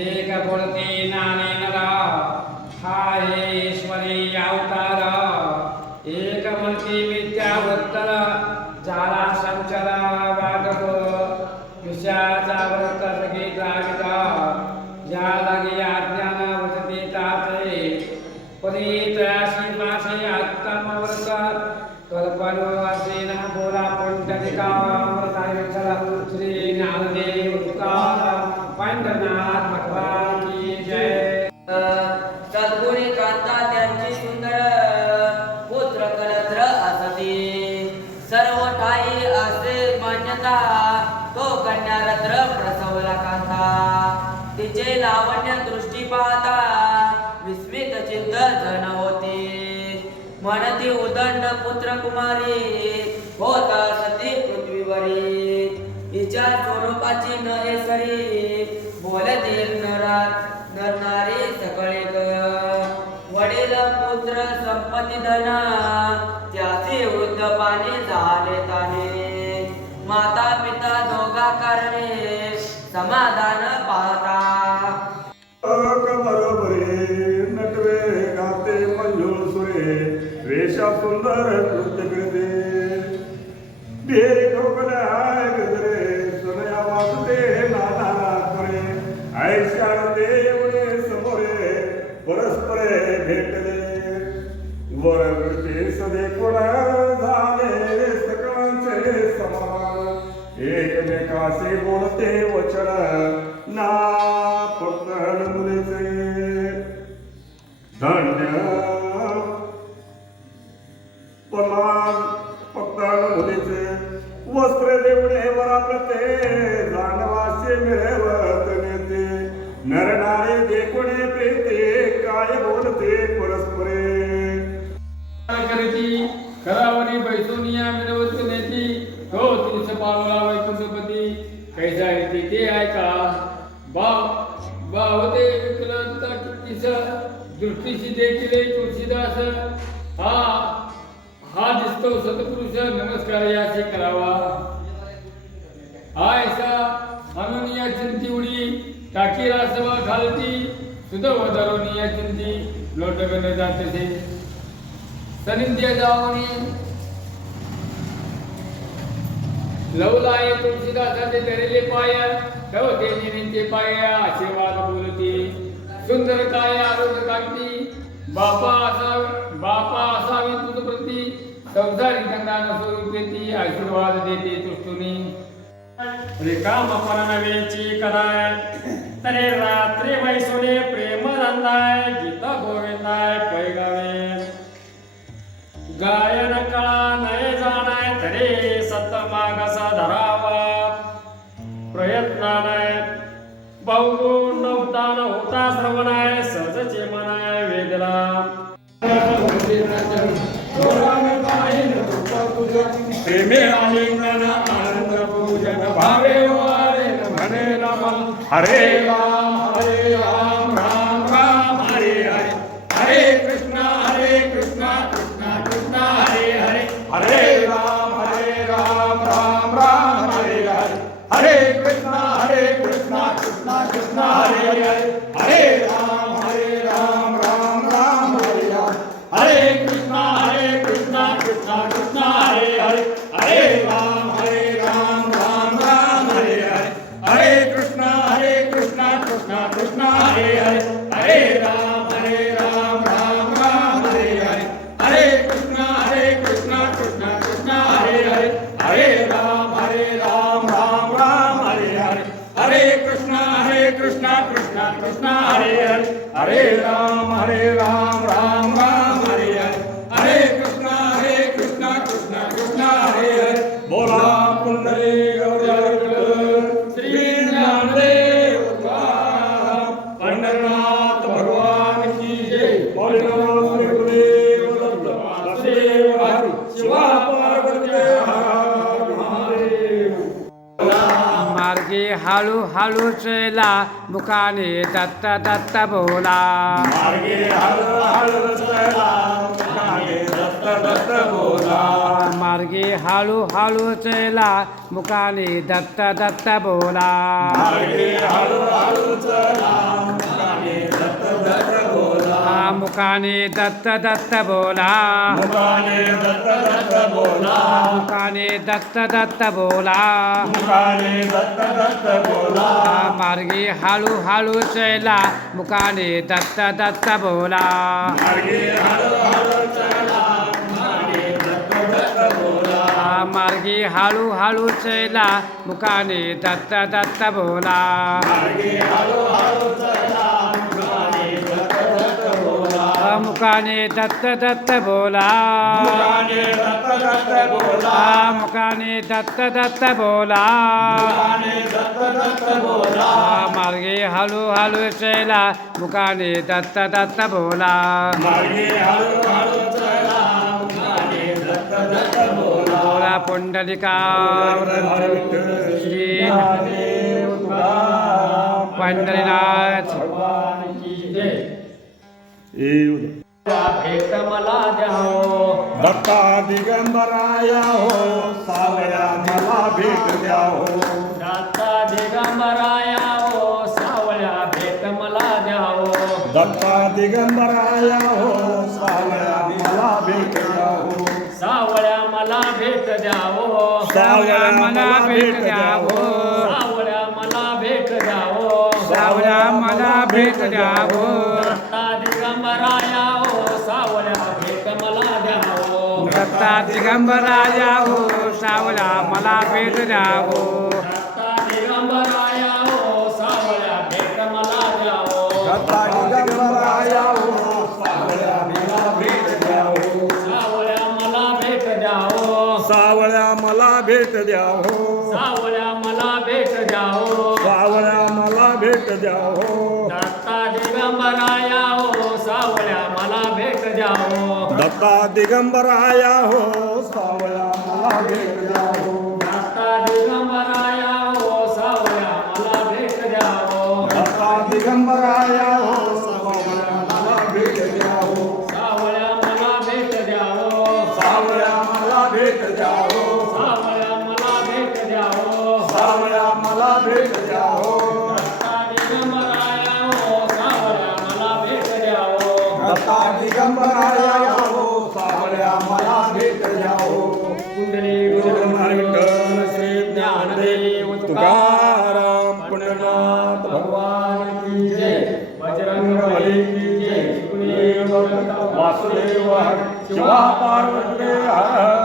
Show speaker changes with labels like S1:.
S1: एक बोलती नाने नरा हा हे ईश्वरी अवतार बोला श्री भगवान की जय
S2: सद्गुणी कांता त्यांची सुंदर पुत्र कलत्र असती सर्व ठाई असे मान्यता तो कन्या प्रसवला कांता. तिचे लावण्य दृष्टी पाहता म्हणती उदंड पुत्र कुमारी होता सती पृथ्वीवरी। हिच्या स्वरूपाची न हे सरी बोलतील नरा नरनारी सकळे वडील पुत्र संपत्ती धना त्याचे वृद्ध पाणी झाले ताने। माता पिता दोघा कारणे समाधान पाहता
S3: परस्परे भेटले. वर सदे कोण झाले सकळांचे समान. एकमेकाशी बोलते वचन
S1: हा हा दिसतो सतपुरुष नमस्कार याचे करावा. हा ऐसा या चिंती उडी टाकी रासवा घालती सुधव या चिंती लोटगन जातसे सनिंद्य जावणी. लवलाय तुळशीदासाचे धरले पाय ठेवते निमित्ते पाय आशीर्वाद बोलती. सुंदर काय आरोग्य कांती बापा असावी बापा असावी तुझ प्रती. संसारी गंगान स्वरूपेती आशीर्वाद देते तुष्टुनी.
S4: रिकामपण नव्हेची कराय? तरे रात्री वैसुने प्रेम रंदाय गीत गोविंदाय पैगावे. गायन कळा
S3: હરે રામ હરે રામ.
S1: मार्गी हळू हळू चला मुखाने दत्त दत्त बोला.
S3: मार्गे हळू हळू
S1: चला मुखाने दत्त दत्ता बोला.
S3: मुकाने दत्त दत्त बोला।
S1: मुकाने दत्त दत्त बोला।
S3: मुकाने दत्त दत्त बोला।
S1: मुकाने दत्त दत्त बोला। मार्गी हळू हळू चला। मुकाने दत्त दत्त बोला।
S3: मार्गे हळू हळू चला। मुकाने दत्त दत्त बोला।
S1: मार्गी हळू हळू चला। मुकाने दत्त दत्त बोला।
S3: मार्गे हळू हळू चला। मुकाने दत्त दत्त बोला.
S1: मुकाने दत्त दत्त बोला.
S3: मुकाने दत्त दत्त बोला.
S1: मुकाने दत्त दत्त बोला. मार्गे हळू हळू चला. मुकाने दत्त दत्त बोला.
S3: मार्गे हळू हळू चला. मुकाने दत्त दत्त बोला.
S1: बोला पुंडलिका. श्री पंढरीनाथ.
S4: भगवान की जय. भेट मला द्यावो.
S3: दत्ता दिगंबराया हो सावळ्या मला भेट द्या हो
S4: दाता दिगंबराया हो सावळ्या भेट मला द्यावो.
S3: दत्ता दिगंबराया हो सावळ्या मला भेट द्या हो
S4: सावळ्या मला भेट द्यावो.
S1: सावळ्या मला भेट द्यावो.
S4: सावळ्या मला भेट द्यावो.
S1: सावळ्या मला भेट द्यावो.
S4: दत्ता दिगंबराया हो सावळ्या भेट मला द्यावो
S1: दत्ता दिगंबराया हो सावला मला भेट द्यावो.
S4: हो सावळ्या भेट मला द्यावो
S3: सावळ्या मला भेट द्या हो
S4: सावळ्या मला भेट द्यावो.
S3: सावळ्या मला भेट द्या हो
S4: सावळ्या मला भेट द्यावो.
S3: मला भेट द्या हो
S4: दत्ता दिगंबराया हो सावळ्या मला भेट द्यावो.
S3: दिगंबराया हो सावळ्या विठ्ठल श्री ज्ञानदेव तुकाराम पुण्यनाथ भगवान की जय.
S4: बजरंग बली की जय.
S3: वासुदेव शिवा पार्वती हर.